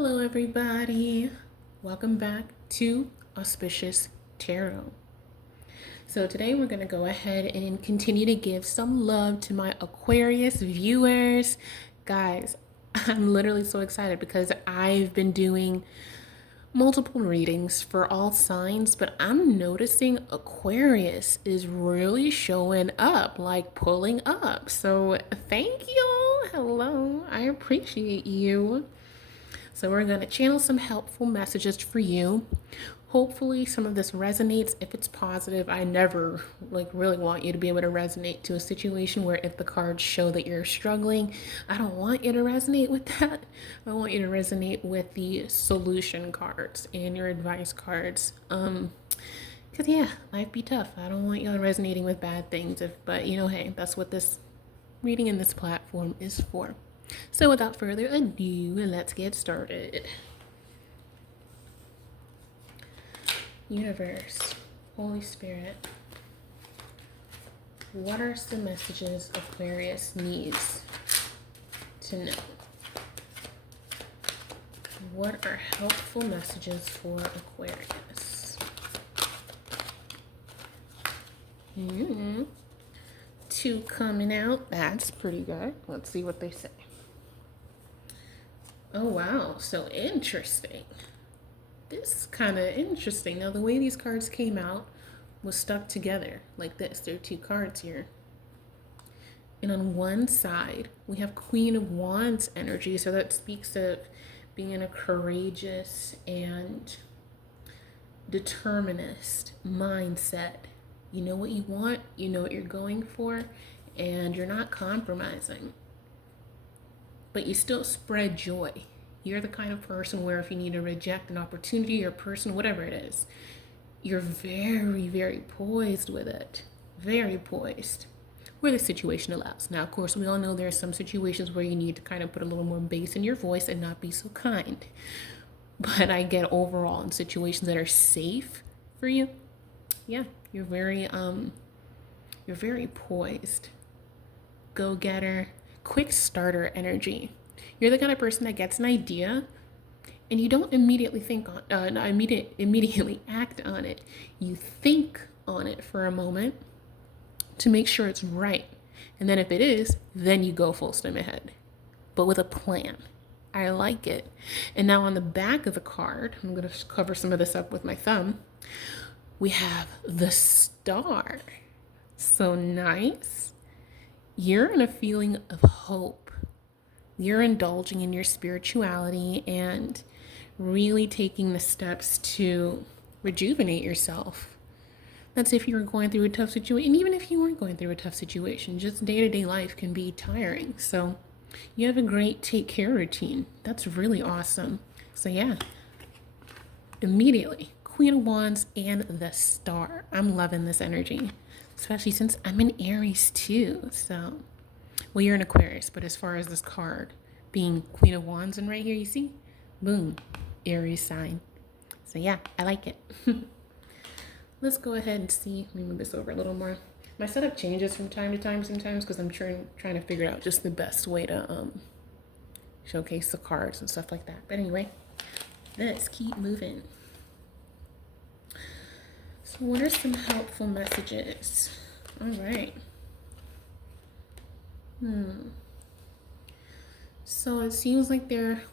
Hello, everybody. Welcome back to Auspicious Tarot. So, today we're going to go ahead and continue to give some love to my Aquarius viewers. Guys, I'm literally so excited because I've been doing multiple readings for all signs, but I'm noticing Aquarius is really showing up, like pulling up. So, thank y'all. Hello, I appreciate you. So we're going to channel some helpful messages for you. Hopefully some of this resonates. If it's positive, I never really want you to be able to resonate to a situation where if the cards show that you're struggling, I don't want you to resonate with that. I want you to resonate with the solution cards and your advice cards. Cause yeah, life be tough. I don't want y'all resonating with bad things. But hey, that's what this reading in this platform is for. So without further ado, let's get started. Universe, Holy Spirit, what are some messages Aquarius needs to know? What are helpful messages for Aquarius? Two coming out. That's pretty good. Let's see what they say. Oh, wow. So interesting. This is kind of interesting. Now, the way these cards came out was stuck together like this. There are two cards here. And on one side, we have Queen of Wands energy. So that speaks of being in a courageous and determinist mindset. You know what you want, you know what you're going for, and you're not compromising. But you still spread joy. You're the kind of person where if you need to reject an opportunity or person, whatever it is, you're very, very poised with it. Very poised. Where the situation allows. Now, of course, we all know there are some situations where you need to kind of put a little more bass in your voice and not be so kind. But I get overall in situations that are safe for you, yeah, you're very poised. Go-getter, quick starter energy. You're the kind of person that gets an idea and you don't immediately immediately act on it. You think on it for a moment to make sure it's right. And then if it is, then you go full steam ahead, but with a plan. I like it. And now on the back of the card, I'm going to cover some of this up with my thumb. We have the Star. So nice. You're in a feeling of hope. You're indulging in your spirituality and really taking the steps to rejuvenate yourself. That's if you're going through a tough situation. And even if you weren't going through a tough situation, just day-to-day life can be tiring. So you have a great take care routine. That's really awesome. So yeah, immediately, Queen of Wands and the Star. I'm loving this energy, especially since I'm in Aries too. So, well, you're in Aquarius, but as far as this card being Queen of Wands and right here, you see, boom, Aries sign. So yeah, I like it. Let's go ahead and see. Let me move this over a little more. My setup changes from time to time sometimes because I'm trying to figure out just the best way to showcase the cards and stuff like that. But anyway, let's keep moving. So what are some helpful messages? All right. So it seems like there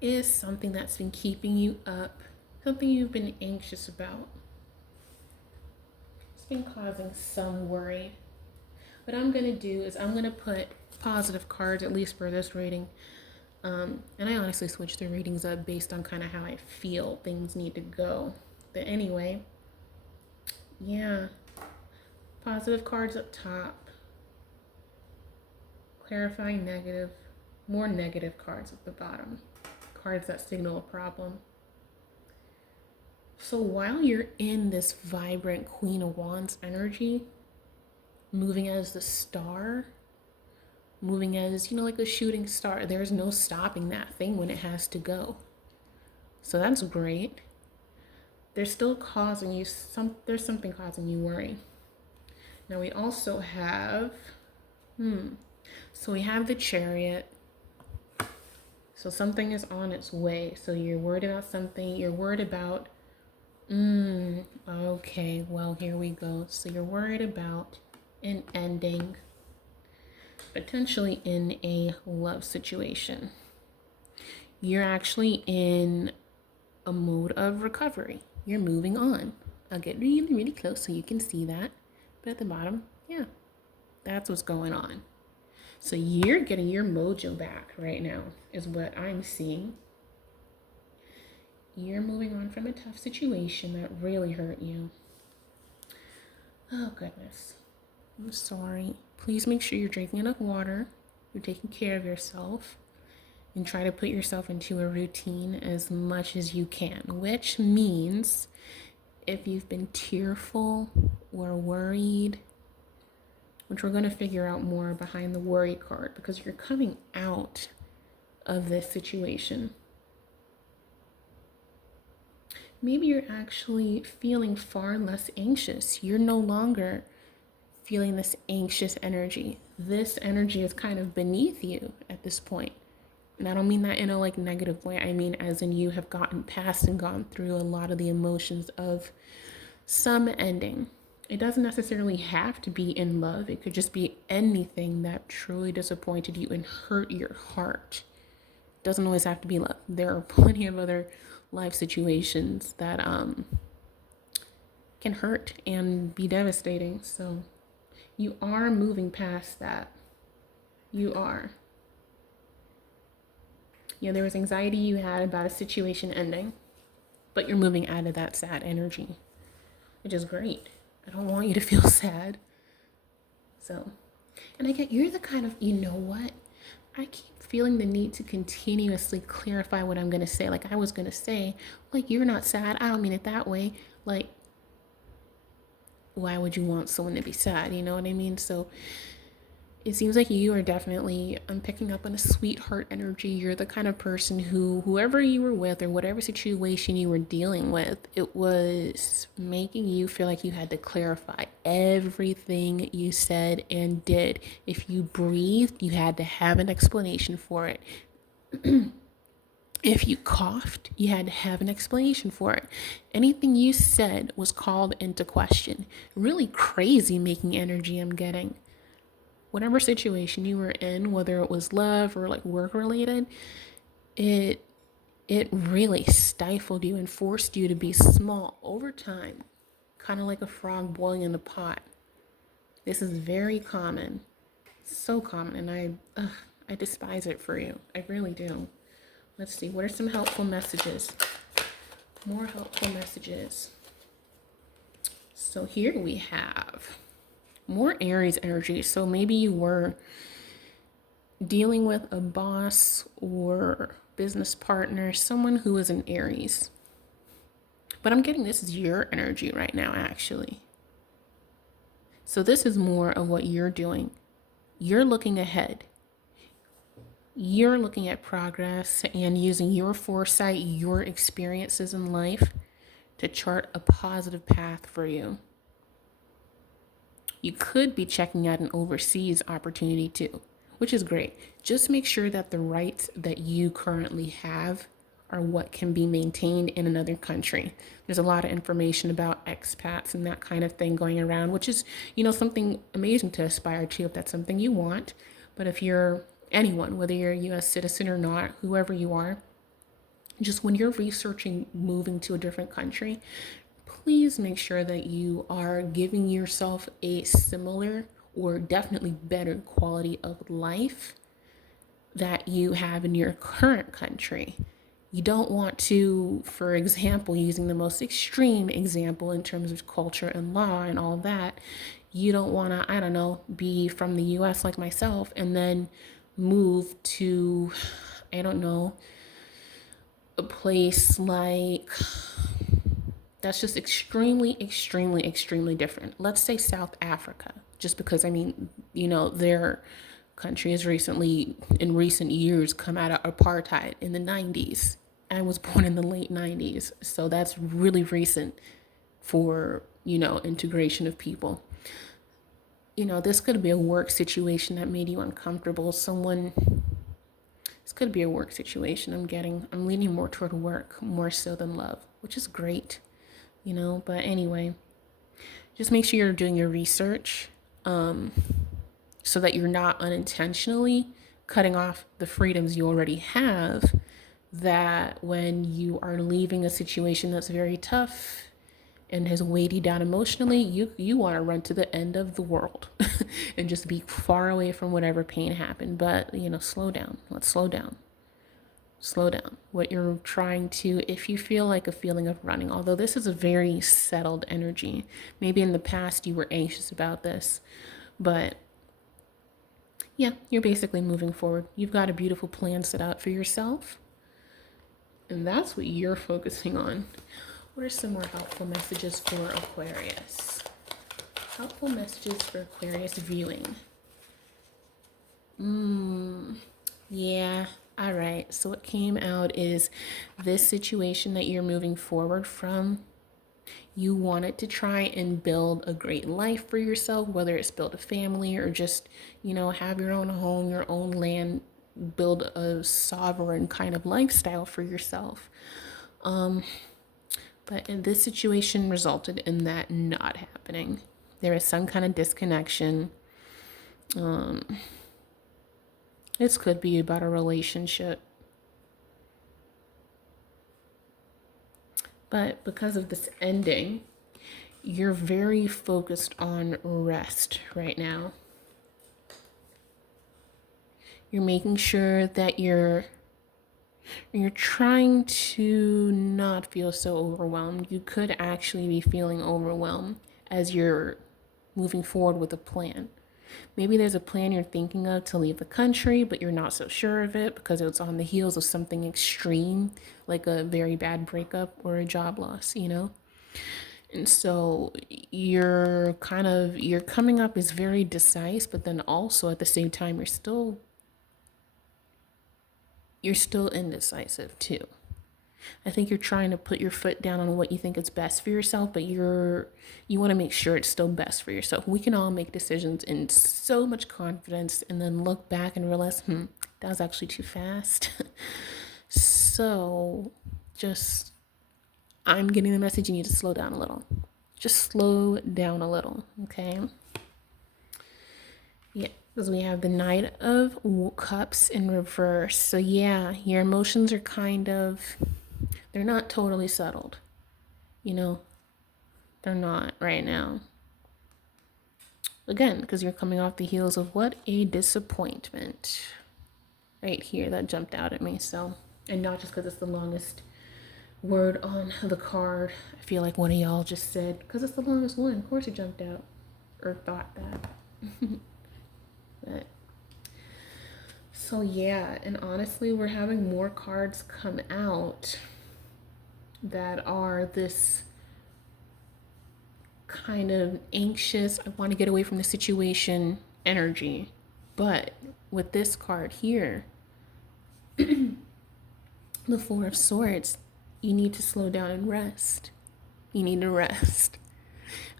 is something that's been keeping you up, something you've been anxious about. It's been causing some worry. What I'm going to do is I'm going to put positive cards, at least for this reading. And I honestly switch the readings up based on kind of how I feel things need to go. But anyway, yeah, positive cards up top, clarifying negative, more negative cards at the bottom, cards that signal a problem. So while you're in this vibrant Queen of Wands energy, moving as the Star, moving as, like a shooting star, there's no stopping that thing when it has to go. So that's great. There's still causing you there's something causing you worry. Now we also have, so we have the Chariot. So something is on its way. So you're worried about something. You're worried about, okay, well, here we go. So you're worried about an ending, potentially in a love situation. You're actually in a mode of recovery. You're moving on. I'll get really, really close so you can see that. But at the bottom, yeah, that's what's going on. So you're getting your mojo back right now, is what I'm seeing. You're moving on from a tough situation that really hurt you. Oh, goodness. I'm sorry. Please make sure you're drinking enough water, you're taking care of yourself, and try to put yourself into a routine as much as you can, which means if you've been tearful or worried, which we're going to figure out more behind the worry card, because you're coming out of this situation. Maybe you're actually feeling far less anxious. You're no longer feeling this anxious energy. This energy is kind of beneath you at this point. And I don't mean that in a negative way. I mean as in you have gotten past and gone through a lot of the emotions of some ending. It doesn't necessarily have to be in love. It could just be anything that truly disappointed you and hurt your heart. It doesn't always have to be love. There are plenty of other life situations that can hurt and be devastating. So you are moving past that. You are. There was anxiety you had about a situation ending, but you're moving out of that sad energy, which is great. I don't want you to feel sad. So, and I get you're the kind of, you know what? I keep feeling the need to continuously clarify what I'm going to say. I was going to say, you're not sad. I don't mean it that way. Why would you want someone to be sad? You know what I mean? So it seems like you are definitely, I'm picking up on a sweetheart energy. You're the kind of person who, whoever you were with or whatever situation you were dealing with, it was making you feel like you had to clarify everything you said and did. If you breathed, you had to have an explanation for it. If you coughed, you had to have an explanation for it. Anything you said was called into question. Really crazy making energy I'm getting. Whatever situation you were in, whether it was love or work related, it really stifled you and forced you to be small over time, kind of like a frog boiling in a pot. This is very common, so common, and I despise it for you. I really do. Let's see, what are some helpful messages? More helpful messages. So here we have more Aries energy. So maybe you were dealing with a boss or business partner, someone who is an Aries. But I'm getting this is your energy right now, actually. So this is more of what you're doing. You're looking ahead. You're looking at progress and using your foresight, your experiences in life to chart a positive path for you. You could be checking out an overseas opportunity too, which is great. Just make sure that the rights that you currently have are what can be maintained in another country. There's a lot of information about expats and that kind of thing going around, which is, something amazing to aspire to if that's something you want. But if you're anyone, whether you're a US citizen or not, whoever you are, just when you're researching moving to a different country, please make sure that you are giving yourself a similar or definitely better quality of life that you have in your current country. You don't want to, for example, using the most extreme example in terms of culture and law and all that, you don't want to, be from the US like myself and then move to, a place that's just extremely, extremely, extremely different. Let's say South Africa, just because, their country has in recent years, come out of apartheid in the 90s. I was born in the late 90s, so that's really recent for, integration of people. This could be a work situation that made you uncomfortable. Someone This could be a work situation. I'm leaning more toward work more so than love, which is great, but anyway, just make sure you're doing your research, so that you're not unintentionally cutting off the freedoms you already have, that when you are leaving a situation that's very tough and has weighed you down emotionally, you want to run to the end of the world and just be far away from whatever pain happened. But, slow down. Let's slow down. Slow down. What you're trying to, if you feel like a feeling of running, although this is a very settled energy, maybe in the past you were anxious about this, but yeah, you're basically moving forward. You've got a beautiful plan set out for yourself, and that's what you're focusing on. What are some more helpful messages for Aquarius? Helpful messages for Aquarius viewing. Yeah. All right. So what came out is this situation that you're moving forward from. You wanted to try and build a great life for yourself, whether it's build a family or just, have your own home, your own land, build a sovereign kind of lifestyle for yourself. But in this situation resulted in that not happening. There is some kind of disconnection. This could be about a relationship. But because of this ending, you're very focused on rest right now. You're making sure that you're trying to not feel so overwhelmed. You could actually be feeling overwhelmed as you're moving forward with a plan. Maybe there's a plan you're thinking of to leave the country, but you're not so sure of it because it's on the heels of something extreme, like a very bad breakup or a job loss, And so you're coming up as very decisive, but then also at the same time, you're still indecisive too. I think you're trying to put your foot down on what you think is best for yourself, but you want to make sure it's still best for yourself. We can all make decisions in so much confidence and then look back and realize, that was actually too fast. So I'm getting the message, you need to slow down a little. Just slow down a little, okay? Yeah, because we have the Knight of Cups in reverse. So yeah, your emotions are they're not totally settled. They're not right now. Again, because you're coming off the heels of what a disappointment. Right here, that jumped out at me. So, and not just because it's the longest word on the card. I feel like one of y'all just said, because it's the longest one. Of course it jumped out. Or thought that. But, so yeah, and honestly, we're having more cards come out that are this kind of anxious, I want to get away from the situation energy. But with this card here, the Four of Swords, you need to slow down and rest. You need to rest.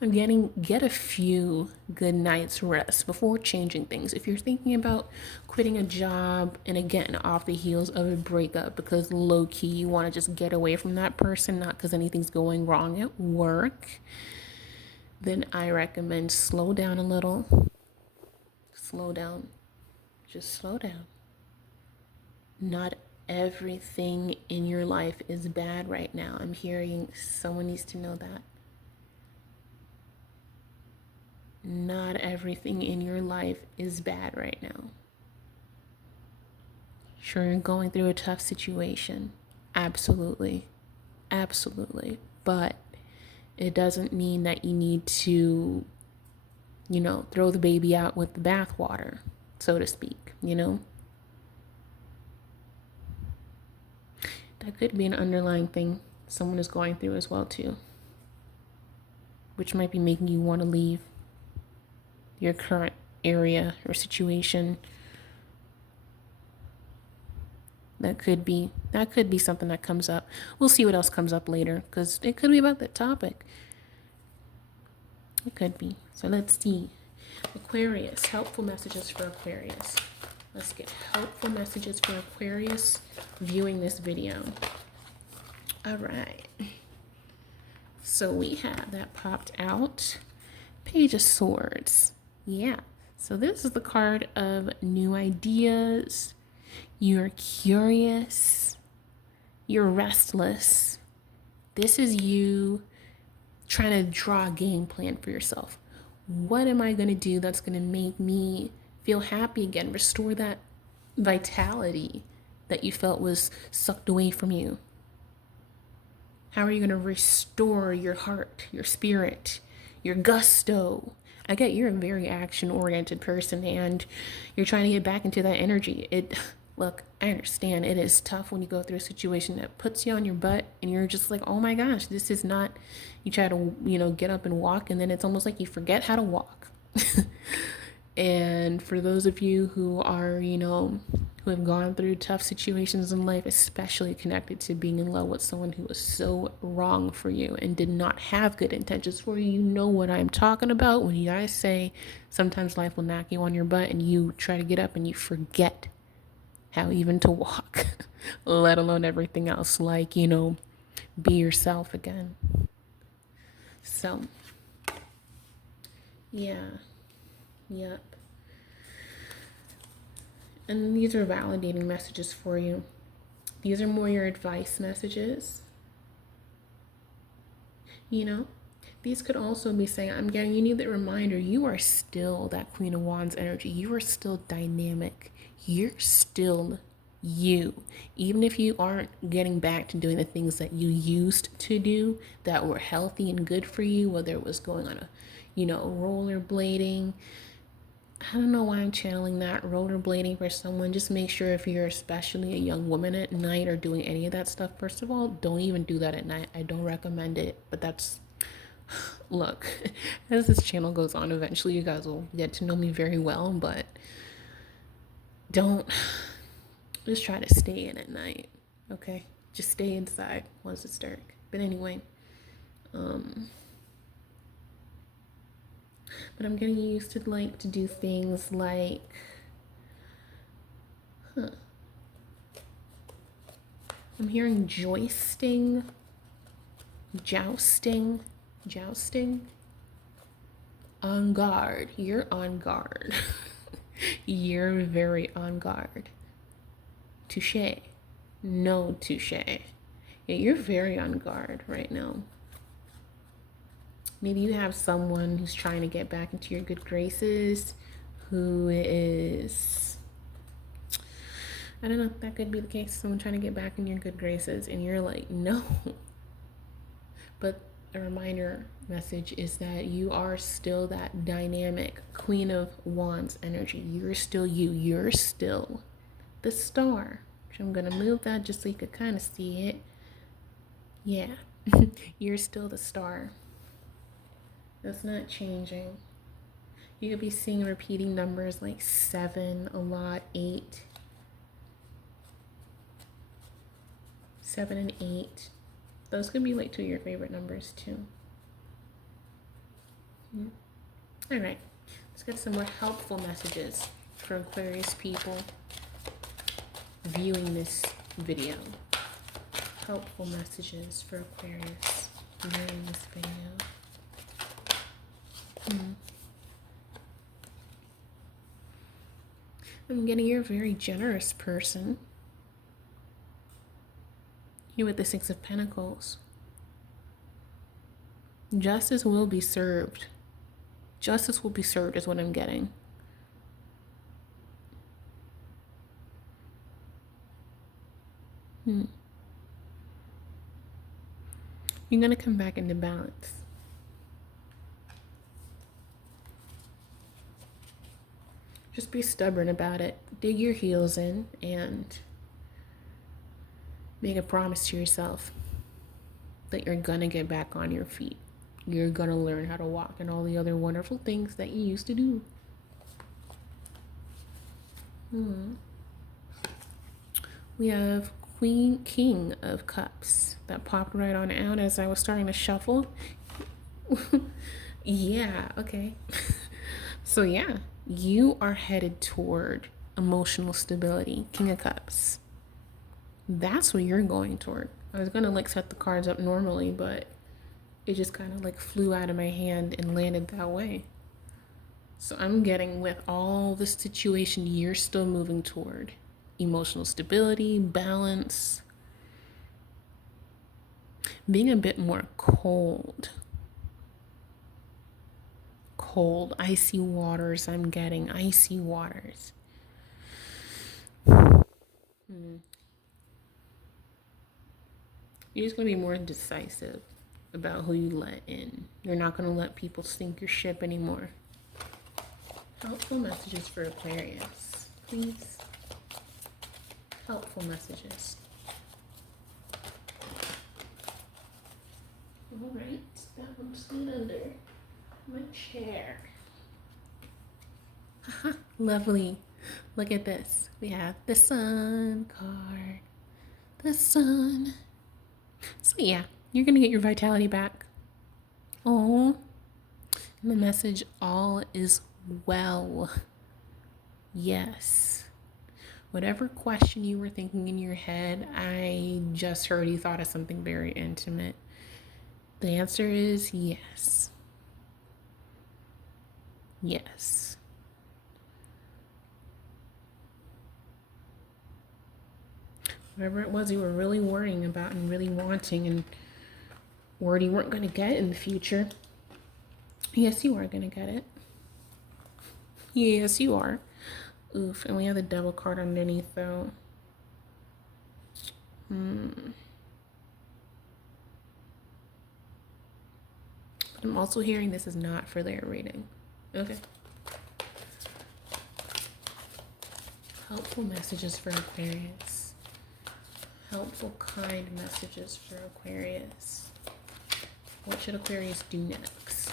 Get a few good nights rest before changing things. If you're thinking about quitting a job, and again, off the heels of a breakup, because low key you want to just get away from that person, not because anything's going wrong at work, then I recommend slow down a little. Slow down. Just slow down. Not everything in your life is bad right now. I'm hearing someone needs to know that. Not everything in your life is bad right now. Sure, you're going through a tough situation. Absolutely. Absolutely. But it doesn't mean that you need to, throw the baby out with the bathwater, so to speak, That could be an underlying thing someone is going through as well, too, which might be making you want to leave your current area or situation. That could be something that comes up. We'll see what else comes up later, because it could be about that topic. It could be. So let's see. Aquarius, helpful messages for Aquarius. Let's get helpful messages for Aquarius viewing this video. All right. So we have that popped out. Page of Swords. Yeah. So this is the card of new ideas. You're curious. You're restless. This is you trying to draw a game plan for yourself. What am I going to do that's going to make me feel happy again? Restore that vitality that you felt was sucked away from you. How are you going to restore your heart, your spirit, your gusto? I get you're a very action-oriented person and you're trying to get back into that energy. Look, I understand it is tough when you go through a situation that puts you on your butt and you're just like, oh my gosh, this is not, you try to, get up and walk and then it's almost like you forget how to walk. And for those of you who are, who have gone through tough situations in life, especially connected to being in love with someone who was so wrong for you and did not have good intentions for you, you know what I'm talking about when you guys say sometimes life will knock you on your butt and you try to get up and you forget how even to walk, let alone everything else, like, be yourself again. So, yeah. Yep. And these are validating messages for you. These are more your advice messages. These could also be saying, you need that reminder, you are still that Queen of Wands energy. You are still dynamic. You're still you. Even if you aren't getting back to doing the things that you used to do that were healthy and good for you, whether it was going on rollerblading. I don't know why I'm channeling that rollerblading for someone. Just make sure if you're especially a young woman at night or doing any of that stuff, first of all, don't even do that at night. I don't recommend it, but look, as this channel goes on, eventually you guys will get to know me very well, but just try to stay in at night, okay? Just stay inside once it's dark. But anyway, but I'm getting used to to do things like, I'm hearing jousting. On guard. You're on guard. You're very on guard. Touche. No touche. Yeah, you're very on guard right now. Maybe you have someone who's trying to get back into your good graces, who is, I don't know, that could be the case. Someone trying to get back in your good graces and you're like, no. But a reminder message is that you are still that dynamic Queen of Wands energy. You're still you. You're still the star. So I'm going to move that just so you could kind of see it. Yeah, you're still the star. That's not changing. You could be seeing repeating numbers like 7 a lot, 8. 7 and 8. Those could be like 2 of your favorite numbers too. All right, let's get some more helpful messages for Aquarius people viewing this video. Helpful messages for Aquarius viewing this video. I'm getting you're a very generous person. Here with the 6 of Pentacles. Justice will be served. Justice will be served is what I'm getting. You're going to come back into balance. Just be stubborn about it. Dig your heels in and make a promise to yourself that you're going to get back on your feet. You're going to learn how to walk and all the other wonderful things that you used to do. We have King of Cups that popped right on out as I was starting to shuffle. Yeah, okay. So yeah, you are headed toward emotional stability, King of Cups. That's what you're going toward. I was gonna like set the cards up normally, but it just kind of like flew out of my hand and landed that way. So I'm getting with all the situation you're still moving toward emotional stability, balance, being a bit more cold. Cold, icy waters. I'm getting icy waters. You're just going to be more decisive about who you let in. You're not going to let people sink your ship anymore. Helpful messages for Aquarius, please. Helpful messages. All right, that one slid under my chair. Lovely. Look at this. We have the sun card. The sun. So yeah, you're going to get your vitality back. Oh, and the message, all is well. Yes. Whatever question you were thinking in your head, I just heard you thought of something very intimate. The answer is yes. Yes. Whatever it was you were really worrying about and really wanting and worried you weren't going to get in the future, yes, you are going to get it. Yes, you are. Oof, and we have the devil card underneath though. But I'm also hearing this is not for their reading. Okay. Helpful messages for Aquarius. Helpful, kind messages for Aquarius. What should Aquarius do next?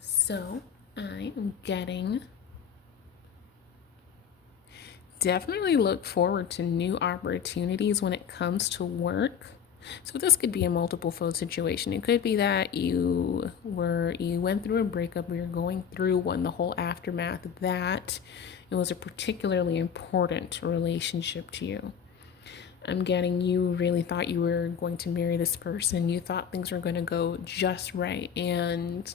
So I am getting, definitely look forward to new opportunities when it comes to work. So this could be a multiple fold situation. It could be that you went through a breakup, or you're going through one, the whole aftermath of that. It was a particularly important relationship to you. I'm getting, you really thought you were going to marry this person. You thought things were going to go just right. And,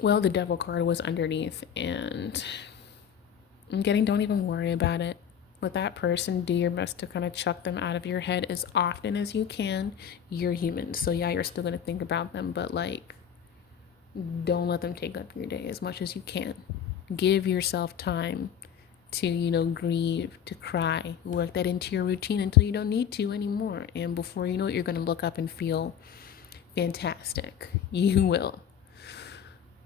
well, the devil card was underneath. And I'm getting, don't even worry about it. With that person, do your best to kind of chuck them out of your head as often as you can. You're human. So, yeah, you're still going to think about them. But, like, don't let them take up your day as much as you can. Give yourself time to, grieve, to cry, work that into your routine until you don't need to anymore. And before you know it, you're going to look up and feel fantastic. You will.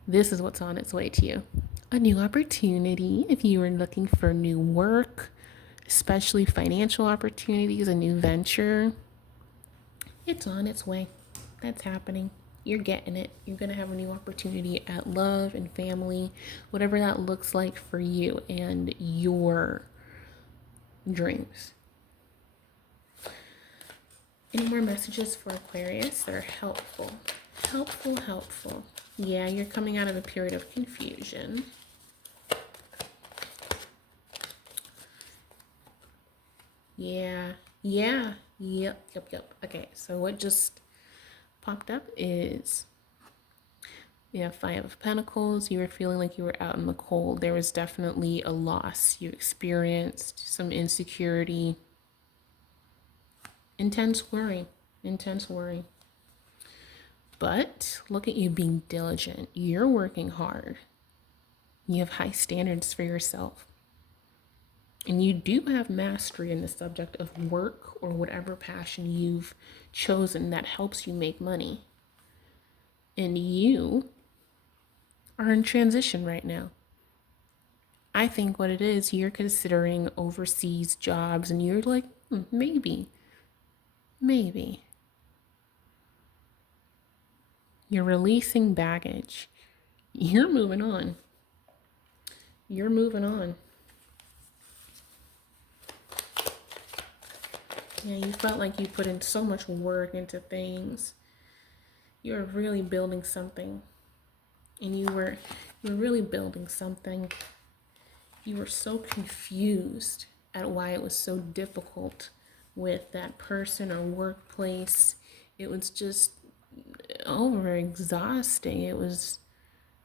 This is what's on its way to you. A new opportunity. If you are looking for new work, especially financial opportunities, a new venture, it's on its way. That's happening. You're getting it. You're going to have a new opportunity at love and family, whatever that looks like for you and your dreams. Any more messages for Aquarius that are helpful? Helpful. Yeah, you're coming out of a period of confusion. Yeah. Yep. Okay, so what just popped up is, yeah, Five of Pentacles. You were feeling like you were out in the cold. There was definitely a loss. You experienced some insecurity, intense worry. But look at you being diligent. You're working hard. You have high standards for yourself. And you do have mastery in the subject of work or whatever passion you've chosen that helps you make money. And you are in transition right now. I think what it is, you're considering overseas jobs and you're like, maybe. You're releasing baggage. You're moving on. Yeah, you felt like you put in so much work into things. You're really building something. and you were really building something. You were so confused at why it was so difficult with that person or workplace. It was just over exhausting. It was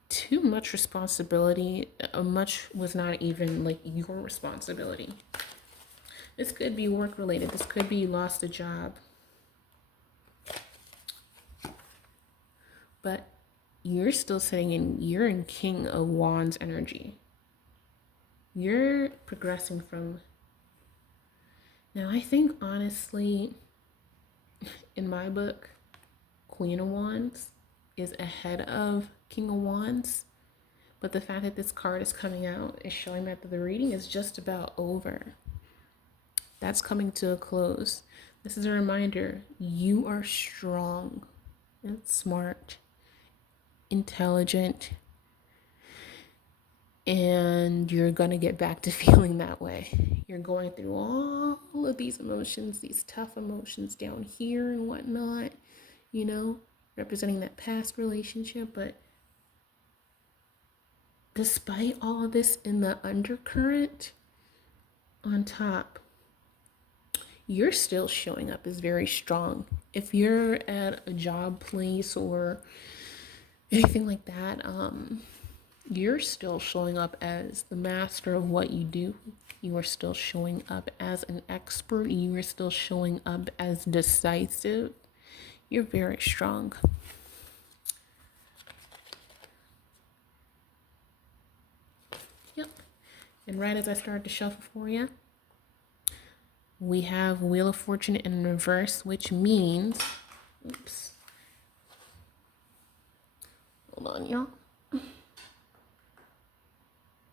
too much responsibility. Much was not even like your responsibility. This could be work related. This could be you lost a job. But you're still you're in King of Wands energy. You're progressing from. Now, I think honestly, in my book, Queen of Wands is ahead of King of Wands. But the fact that this card is coming out is showing that the reading is just about over. That's coming to a close. This is a reminder you are strong and smart, intelligent, and you're going to get back to feeling that way. You're going through all of these emotions, these tough emotions down here and whatnot, you know, representing that past relationship. But despite all of this in the undercurrent, on top, you're still showing up as very strong. If you're at a job place or anything like that, you're still showing up as the master of what you do. You are still showing up as an expert. You are still showing up as decisive. You're very strong. Yep. And right as I started to shuffle for you, we have Wheel of Fortune in reverse, which means, oops, hold on, y'all.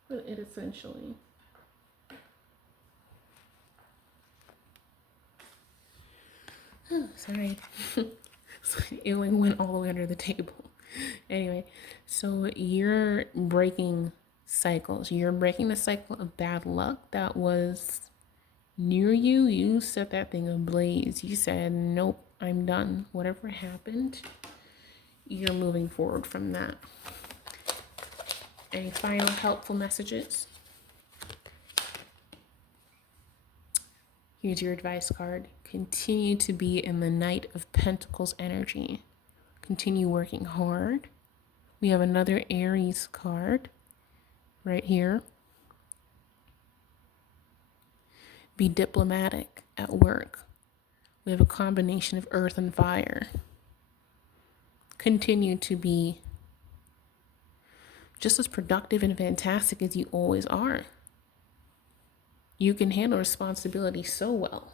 But it essentially, sorry, it went all the way under the table. Anyway, so you're breaking cycles. You're breaking the cycle of bad luck that was near you. You set that thing ablaze. You said, nope, I'm done. Whatever happened, you're moving forward from that. Any final helpful messages? Here's your advice card. Continue to be in the Knight of Pentacles energy. Continue working hard. We have another Aries card right here. Be diplomatic at work. We have a combination of earth and fire. Continue to be just as productive and fantastic as you always are. You can handle responsibility so well.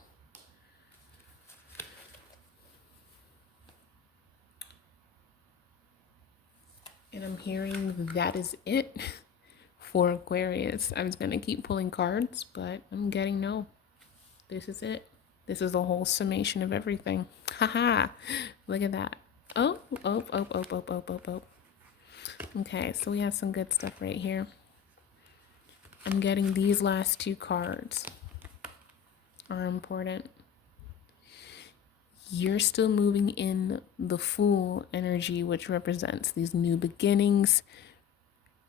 And I'm hearing that is it for Aquarius. I was going to keep pulling cards, but I'm getting no. This is it. This is the whole summation of everything. Haha. Look at that. Oh. Okay, so we have some good stuff right here. I'm getting these last two cards are important. You're still moving in the Fool energy, which represents these new beginnings.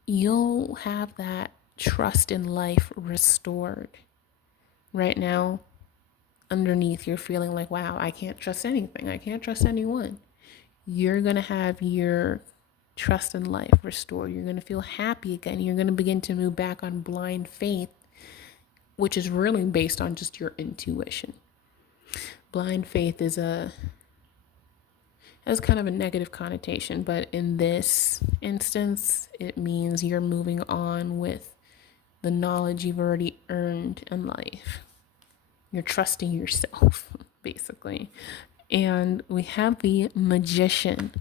You'll have that trust in life restored. Right now, underneath, you're feeling like, wow, I can't trust anything. I can't trust anyone. You're going to have your trust in life restored. You're going to feel happy again. You're going to begin to move back on blind faith, which is really based on just your intuition. Blind faith has kind of a negative connotation, but in this instance, it means you're moving on with the knowledge you've already earned in life. You're trusting yourself, basically. And we have the Magician,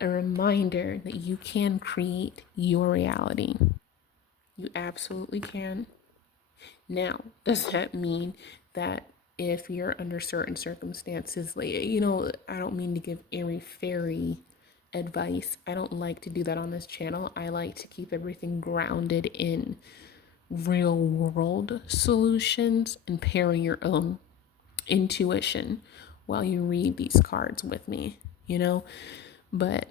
a reminder that you can create your reality. You absolutely can. Now, does that mean that if you're under certain circumstances, like, I don't mean to give airy-fairy advice. I don't like to do that on this channel. I like to keep everything grounded in real world solutions and pairing your own intuition while you read these cards with me, But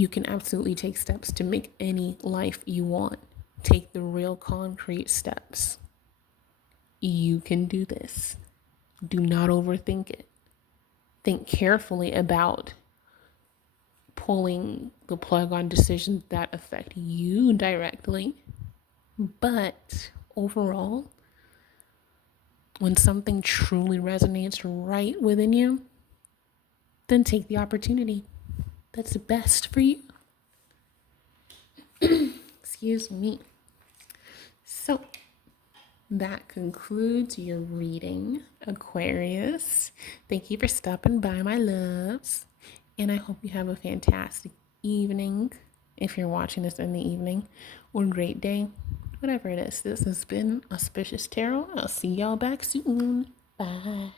you can absolutely take steps to make any life you want. Take the real concrete steps. You can do this. Do not overthink it. Think carefully about pulling the plug on decisions that affect you directly. But overall, when something truly resonates right within you, then take the opportunity that's best for you. Excuse me. So that concludes your reading, Aquarius. Thank you for stopping by, my loves. And I hope you have a fantastic evening if you're watching this in the evening, or great day, whatever it is. This has been Auspicious Tarot. I'll see y'all back soon. Bye.